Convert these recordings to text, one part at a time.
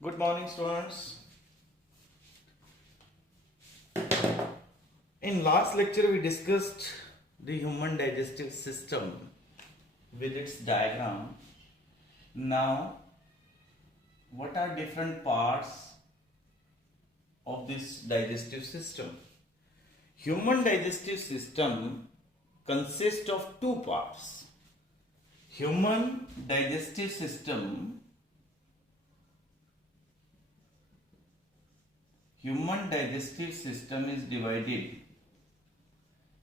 Good morning, students. In last lecture, we discussed the human digestive system with its diagram. Now, what are different parts of this digestive system? Human digestive system consists of two parts. Human digestive system is divided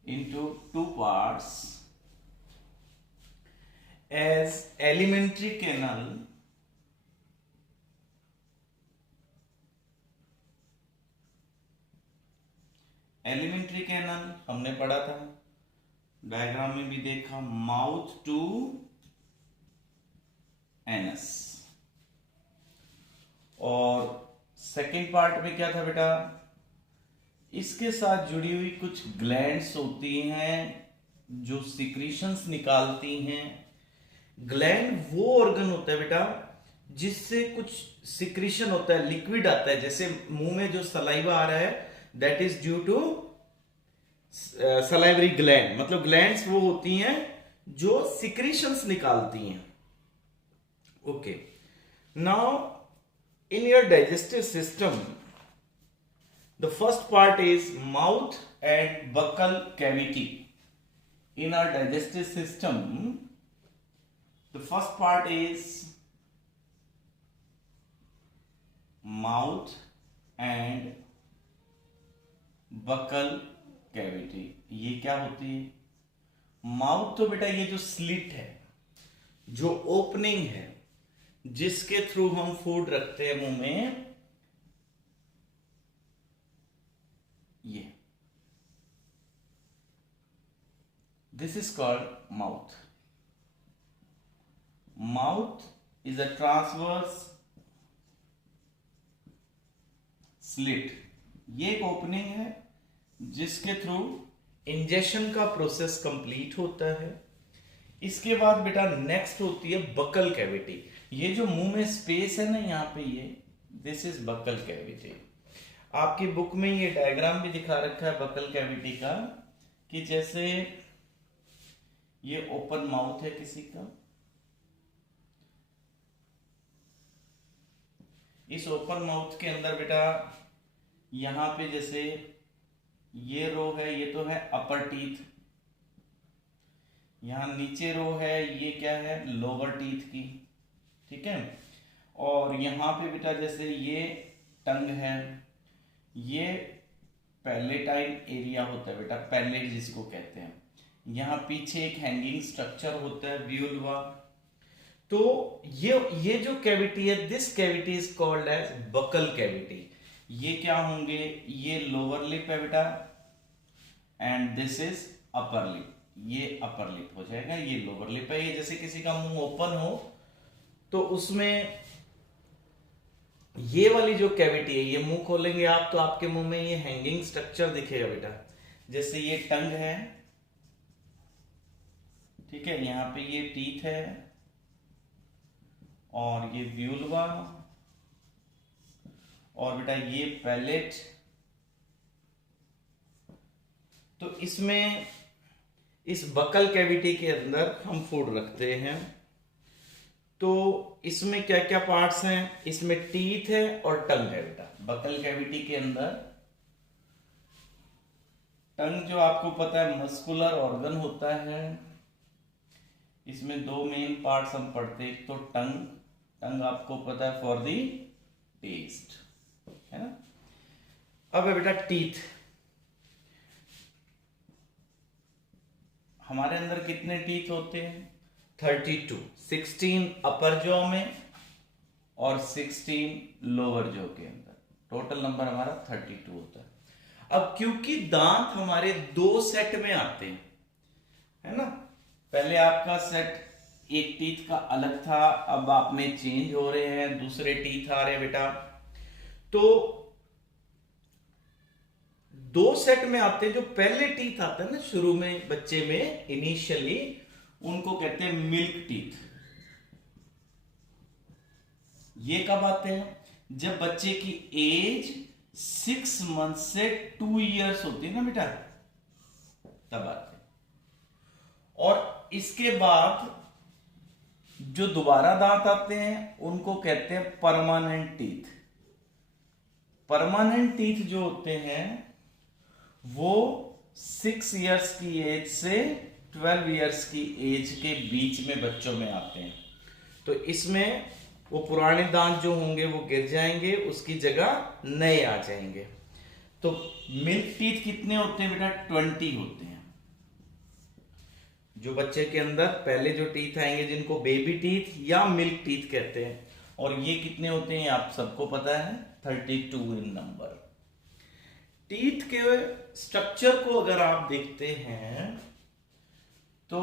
into two parts as alimentary canal हमने पढ़ा था, diagram में भी देखा, mouth to anus. और second part में क्या था बेटा, इसके साथ जुड़ी हुई कुछ ग्लैंड्स होती हैं जो सिक्रीशंस निकालती हैं। ग्लैंड वो ऑर्गन होता है बेटा जिससे कुछ सिक्रीशन होता है, लिक्विड आता है। जैसे मुंह में जो सलाइवा आ रहा है, that is due to salivary gland. मतलब ग्लैंड्स वो होती हैं जो सिक्रीशंस निकालती हैं। Okay, now in your digestive system, the first part is mouth and buccal cavity. In our digestive system, the first part is mouth and buccal cavity. ये क्या होती है? माउथ तो बेटा ये जो स्लिट है, जो ओपनिंग है, जिसके थ्रू हम फूड रखते हैं मुंह में, ये this is called mouth. Mouth is a transverse slit. ये एक ओपनिंग है जिसके थ्रू इंजेक्शन का प्रोसेस कंप्लीट होता है। इसके बाद बेटा नेक्स्ट होती है बकल कैविटी। ये जो मुंह में स्पेस है ना यहाँ पे, ये दिस इज बकल कैविटी। आपकी बुक में ये डायग्राम भी दिखा रखा है बकल कैविटी का, कि जैसे ये ओपन माउथ है किसी का, इस ओपन माउथ के अंदर बेटा यहां पे जैसे ये रो है, ये तो है अपर टीथ, यहां नीचे रो है, ये क्या है, लोअर टीथ की, ठीक है। और यहां पे बेटा जैसे ये टंग है, ये पैलेटाइन एरिया होता है बेटा, पैलेट जिसको कहते हैं। यहां पीछे एक हैंगिंग स्ट्रक्चर होता है व्यूल्वा। तो ये जो कैविटी है, this cavity is called as buccal cavity. ये क्या होंगे, ये लोअर लिप है बेटा, and this is upper lip. ये अपर लिप हो जाएगा, ये लोअर लिप है। ये जैसे किसी का मुंह ओपन हो तो उसमें ये वाली जो कैविटी है, ये मुंह खोलेंगे आप तो आपके मुंह में ये हैंगिंग स्ट्रक्चर दिखेगा बेटा। जैसे ये टंग है, ठीक है, यहां पे ये टीथ है, और ये व्यूल्वा, और बेटा ये पैलेट। तो इसमें इस बकल कैविटी के अंदर हम फूड रखते हैं। तो इसमें क्या क्या पार्ट्स हैं, इसमें टीथ है और टंग है बेटा। बकल कैविटी के अंदर टंग, जो आपको पता है मस्कुलर ऑर्गन होता है। इसमें दो मेन पार्ट्स हम पढ़ते हैं, एक तो टंग आपको पता है फॉर दी टेस्ट, है ना। अब है बेटा टीथ। हमारे अंदर कितने टीथ होते हैं, 32, 16 अपर जॉ में और 16 लोअर जॉ के अंदर। टोटल नंबर हमारा 32 होता है। अब क्योंकि दांत हमारे दो सेट में आते हैं, है ना, पहले आपका सेट एक टीथ का अलग था, अब आप में चेंज हो रहे हैं, दूसरे टीथ आ रहे हैं बेटा। तो दो सेट में आते हैं। जो पहले टीथ आते हैं ना शुरू में बच्चे में, इनिशियली, उनको कहते हैं मिल्क टीथ। ये कब आते हैं, जब बच्चे की एज 6 मंथ से 2 इयर्स होती है ना बेटा, तब आते हैं। और इसके बाद जो दोबारा दांत आते हैं उनको कहते हैं परमानेंट टीथ। परमानेंट टीथ जो होते हैं वो 6 इयर्स की एज से 12 इयर्स की एज के बीच में बच्चों में आते हैं। तो इसमें वो पुराने दांत जो होंगे वो गिर जाएंगे, उसकी जगह नए आ जाएंगे। तो मिल्क टीथ कितने होते हैं बेटा? 20 होते हैं। जो बच्चे के अंदर पहले जो टीथ आएंगे जिनको बेबी टीथ या मिल्क टीथ कहते हैं, और ये कितने होते हैं आप सबको पता है, 32 इन नंबर। टीथ के स्ट्रक्चर को अगर आप देखते हैं तो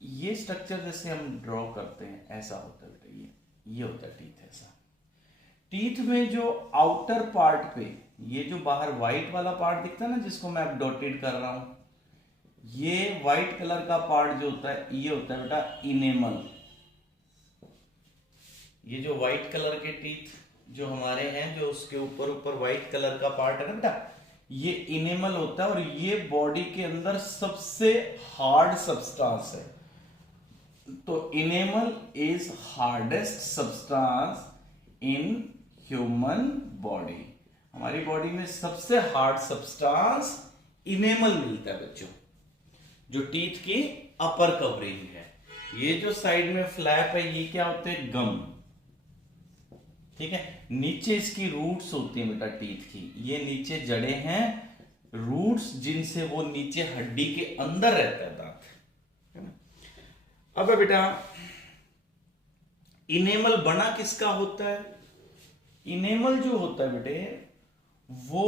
ये स्ट्रक्चर जैसे हम ड्रॉ करते हैं ऐसा होता है, ये होता है टीथ ऐसा। टीथ में जो आउटर पार्ट पे ये जो बाहर व्हाइट वाला पार्ट दिखता है ना, जिसको मैं अब डॉटेड कर रहा हूं, ये व्हाइट कलर का पार्ट जो होता है ये होता है बेटा इनेमल। ये जो व्हाइट कलर के टीथ जो हमारे हैं, जो उसके ऊपर ऊपर व्हाइट कलर का पार्ट है ना बेटा, ये इनेमल होता है। और ये बॉडी के अंदर सबसे हार्ड सब्सटेंस है। तो enamel is hardest substance in human body. हमारी बॉडी में सबसे हार्ड सब्सटेंस इनेमल मिलता है बच्चों, जो टीथ की अपर कवरिंग है। ये जो साइड में फ्लैप है ये क्या होते हैं? गम। ठीक है, नीचे इसकी रूट्स होती हैं बेटा टीथ की, ये नीचे जड़े हैं, रूट्स, जिनसे वो नीचे हड्डी के अंदर रहता है दांत, है ना। अब बेटा इनेमल बना किसका होता है? इनेमल जो होता है बेटे वो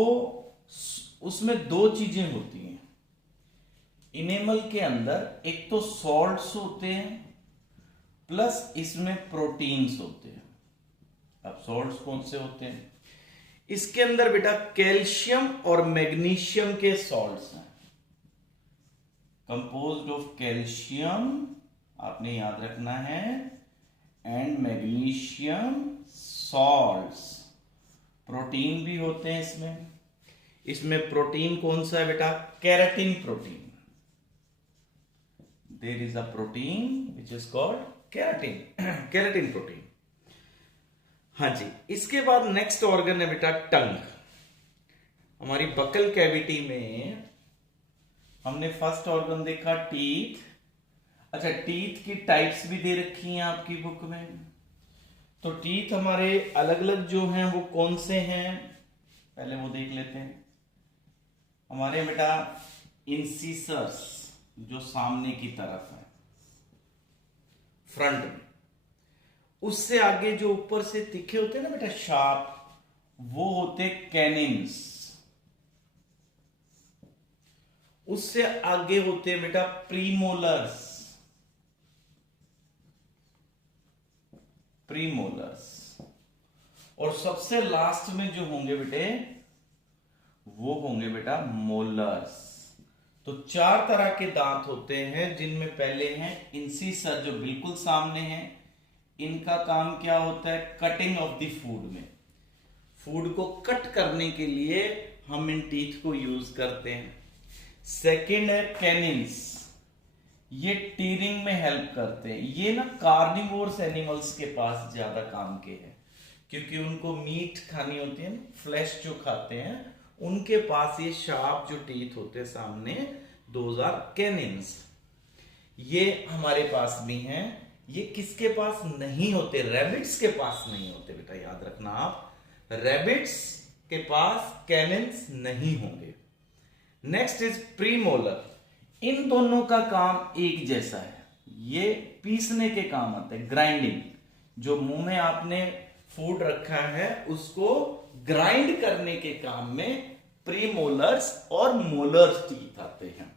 उसमें दो चीजें होती हैं इनेमल के अंदर। एक तो सॉल्ट्स होते हैं प्लस इसमें प्रोटीन्स होते हैं। अब सॉल्ट्स कौन से होते हैं? इसके अंदर बेटा कैल्शियम और मैग्नीशियम के सॉल्ट्स हैं, कंपोज्ड ऑफ कैल्शियम, आपने याद रखना है, एंड मैग्नीशियम सॉल्ट्स। प्रोटीन भी होते हैं इसमें। इसमें प्रोटीन कौन सा है बेटा? Keratin protein. There is a protein which is called keratin, keratin protein. हाँ जी, इसके बाद नेक्स्ट ऑर्गन है बेटा टंग। हमारी बकल कैविटी में हमने फर्स्ट ऑर्गन देखा टीथ। अच्छा, टीथ की टाइप्स भी दे रखी हैं आपकी बुक में। तो टीथ हमारे अलग अलग जो हैं वो कौन से हैं, पहले वो देख लेते हैं। हमारे बेटा इंसिसर्स जो सामने की तरफ है फ्रंट में, उससे आगे जो ऊपर से तीखे होते हैं ना बेटा शार्प, वो होते कैनिन्स। उससे आगे होते हैं बेटा प्रीमोलर्स, प्रीमोलर्स। और सबसे लास्ट में जो होंगे बेटे वो होंगे बेटा मोलर्स। तो 4 तरह के दांत होते हैं, जिनमें पहले हैं इंसिसर जो बिल्कुल सामने हैं। इनका काम क्या होता है? कटिंग ऑफ द फूड में, फूड को कट करने के लिए हम इन टीथ को यूज करते हैं। सेकंड है कैनिन्स, ये टीयरिंग में हेल्प करते हैं। ये ना कार्निवोर्स एनिमल्स के पास ज्यादा काम के हैं, क्योंकि उनको मीट खानी होती है, फ्लैश जो खाते हैं उनके पास ये शार्प जो टीथ होते हैं सामने, दोज आर कैनिन्स। ये हमारे पास भी हैं। ये किसके पास नहीं होते? रैबिट्स के पास नहीं होते बेटा, याद रखना आप, रैबिट्स के पास कैनिन्स नहीं होंगे। Next is premolar. इन दोनों का काम एक जैसा है, ये पीसने के काम आते हैं, ग्राइंडिंग। जो मुंह में आपने फूड रखा है उसको ग्राइंड करने के काम में प्रीमोलर्स और मोलर्स टीथ आते हैं।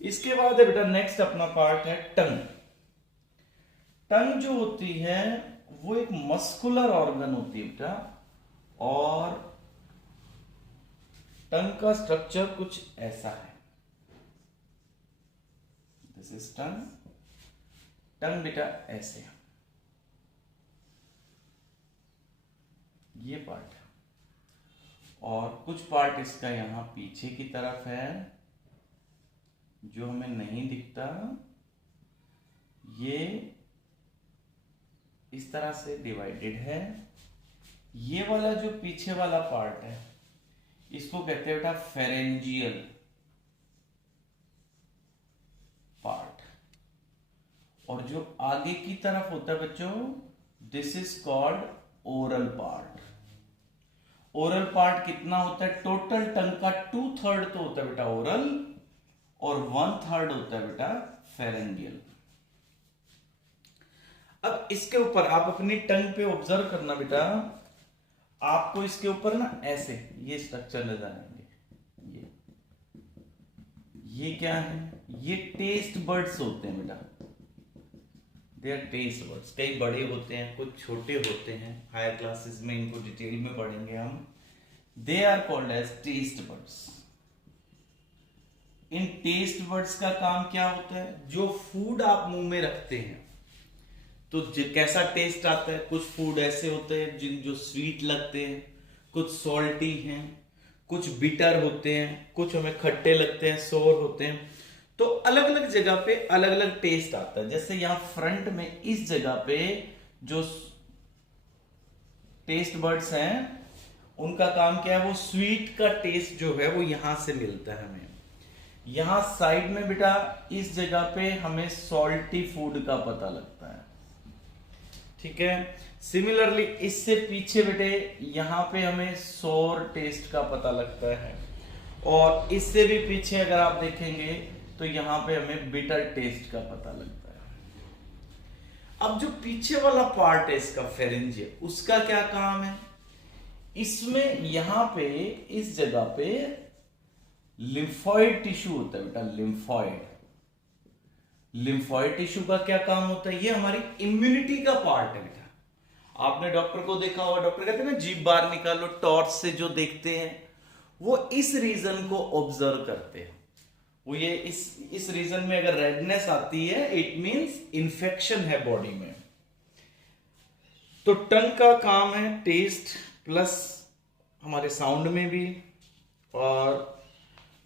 इसके बाद है बेटा नेक्स्ट अपना पार्ट है टंग। टंग जो होती है वो एक मस्कुलर ऑर्गन होती है बेटा, और टंग का स्ट्रक्चर कुछ ऐसा है। This is tongue. टंग बेटा ऐसे है, ये पार्ट है, और कुछ पार्ट इसका यहाँ पीछे की तरफ है जो हमें नहीं दिखता। ये इस तरह से डिवाइडेड है। ये वाला जो पीछे वाला पार्ट है इसको कहते हैं बेटा फेरेंजियल पार्ट, और जो आगे की तरफ होता है बच्चों this is called oral part. Oral part कितना होता है? टोटल टंग का 2/3 तो होता है बेटा ओरल और 1/3 होता है बेटा फेरेंजियल। अब इसके ऊपर आप अपनी टंग पे ऑब्जर्व करना बेटा, आपको इसके ऊपर ना ऐसे ये स्ट्रक्चर नजर आएंगे। ये क्या है? ये टेस्ट बर्ड्स होते हैं बेटा, दे आर टेस्ट बर्ड्स। कई बड़े होते हैं, कुछ छोटे होते हैं, हायर क्लासेस में इनको डिटेल में पढ़ेंगे हम। They are called as taste buds. इन टेस्ट बर्ड्स का काम क्या होता है? जो फूड आप मुंह में रखते हैं तो कैसा टेस्ट आता है? कुछ फूड ऐसे होते हैं जो स्वीट लगते हैं, कुछ सॉल्टी हैं, कुछ बिटर होते हैं, कुछ हमें खट्टे लगते हैं, सोर होते हैं। तो अलग अलग जगह पे अलग अलग टेस्ट आता है। जैसे यहां फ्रंट में इस जगह पे जो टेस्ट बर्ड्स हैं उनका काम क्या है? वो स्वीट का टेस्ट जो है वो यहां से मिलता है हमें। यहां साइड में बेटा इस जगह पे हमें सॉल्टी फूड का पता लगता है, ठीक है। सिमिलरली इससे पीछे बेटे यहां पे हमें सोर टेस्ट का पता लगता है, और इससे भी पीछे अगर आप देखेंगे तो यहां पे हमें बिटर टेस्ट का पता लगता है। अब जो पीछे वाला पार्ट है इसका फेरेंजियल, उसका क्या काम है? इसमें यहां पे इस जगह पे लिम्फॉइड टिश्यू होता है बेटा, लिम्फॉइड। लिम्फॉइड टिश्यू का क्या काम होता है? ये हमारी इम्यूनिटी का पार्ट है बेटा। आपने डॉक्टर को देखा होगा, डॉक्टर कहते हैं ना जीभ बाहर निकालो, टॉर्च से जो देखते हैं वो इस रीजन को ऑब्जर्व करते हैं। वो ये इस रीजन में अगर रेडनेस आती है इट मींस इंफेक्शन है बॉडी में। तो टंग का काम है टेस्ट प्लस हमारे साउंड में भी, और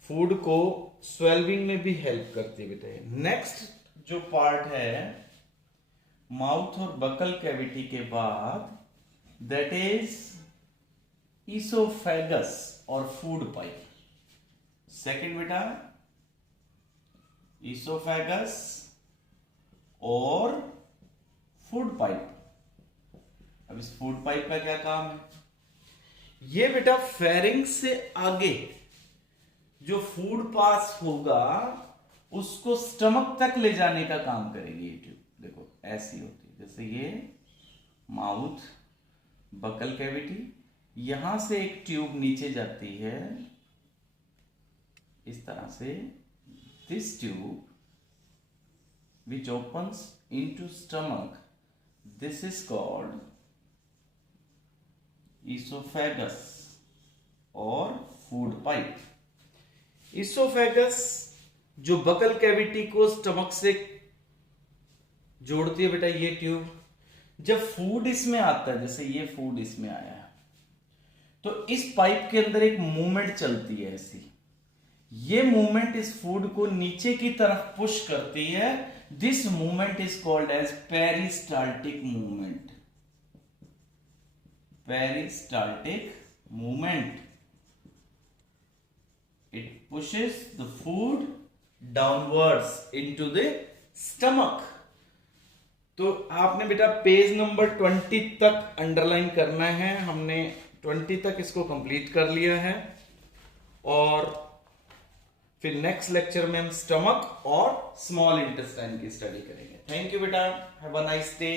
फूड को स्वेल्विंग में भी हेल्प करती है बेटा। नेक्स्ट जो पार्ट है माउथ और बकल कैविटी के बाद दैट इज ईसोफेगस और फूड पाइप। सेकंड बेटा ईसोफेगस और फूड पाइप। अब इस फूड पाइप का क्या काम है? ये बेटा फेरिंग्स से आगे जो फूड पास होगा उसको स्टमक तक ले जाने का काम करेगी ये ट्यूब। देखो ऐसी होती है, जैसे ये माउथ बकल कैविटी, यहां से एक ट्यूब नीचे जाती है इस तरह से। This tube which opens into stomach, this is called oesophagus और फूड पाइप। ईसोफेगस जो बकल कैविटी को स्टमक से जोड़ती है बेटा ये ट्यूब। जब फूड इसमें आता है, जैसे ये फूड इसमें आया है, तो इस पाइप के अंदर एक मूवमेंट चलती है ऐसी। ये मूवमेंट इस फूड को नीचे की तरफ पुश करती है। This movement is called as peristaltic movement. Peristaltic movement, it pushes the food downwards into the stomach। तो आपने बेटा पेज नंबर 20 तक अंडरलाइन करना है। हमने 20 तक इसको कंप्लीट कर लिया है, और फिर नेक्स्ट लेक्चर में हम स्टमक और स्मॉल इंटेस्टाइन की स्टडी करेंगे। थैंक यू बेटा, हैव अ नाइस डे।